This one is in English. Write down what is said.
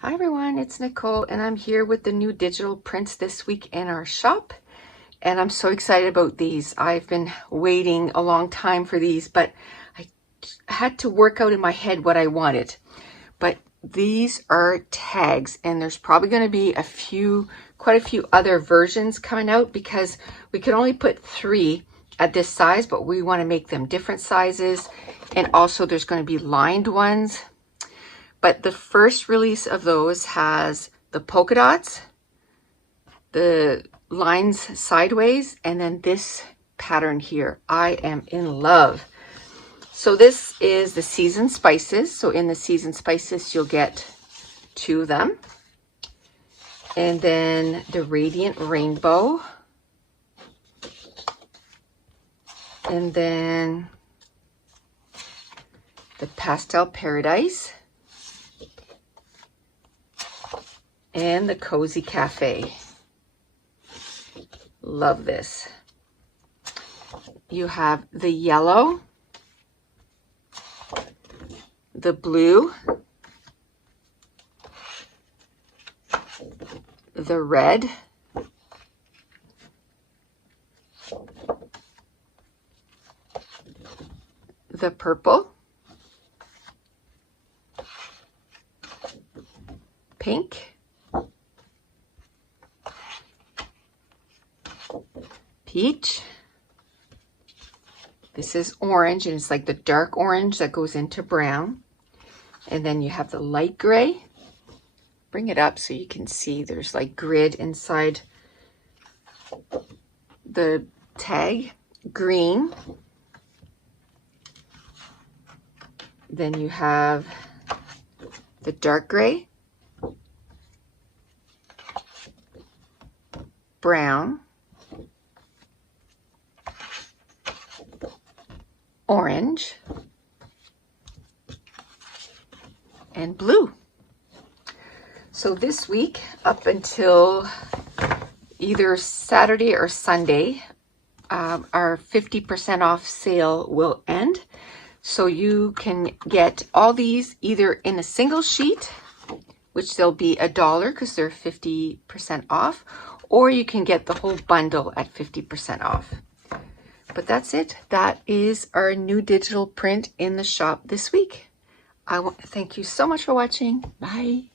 Hi everyone, it's Nicole and I'm here with the new digital prints this week in our shop. And I'm so excited about these. I've been waiting a long time for these, but I had to work out in my head what I wanted. But these are tags, and there's probably going to be quite a few other versions coming out because we could only put 3 at this size, but we want to make them different sizes. And also there's going to be lined ones. But the first release of those has the polka dots, the lines sideways, and then this pattern here. I am in love. So this is the seasoned spices. So in the seasoned spices, you'll get 2 of them. And then the radiant rainbow. And then the pastel paradise. And the cozy cafe. Love this. You have the yellow, the blue, the red, the purple, pink, peach. This is orange, and it's like the dark orange that goes into brown. And then you have the light gray. Bring it up so you can see there's like grid inside the tag. Green. Then you have the dark gray, brown, orange, and blue. So this week, up until either Saturday or Sunday, our 50% off sale will end. So you can get all these either in a single sheet, which they'll be $1 because they're 50% off, or you can get the whole bundle at 50% off. But that's it. That is our new digital print in the shop this week. I want to thank you so much for watching. Bye.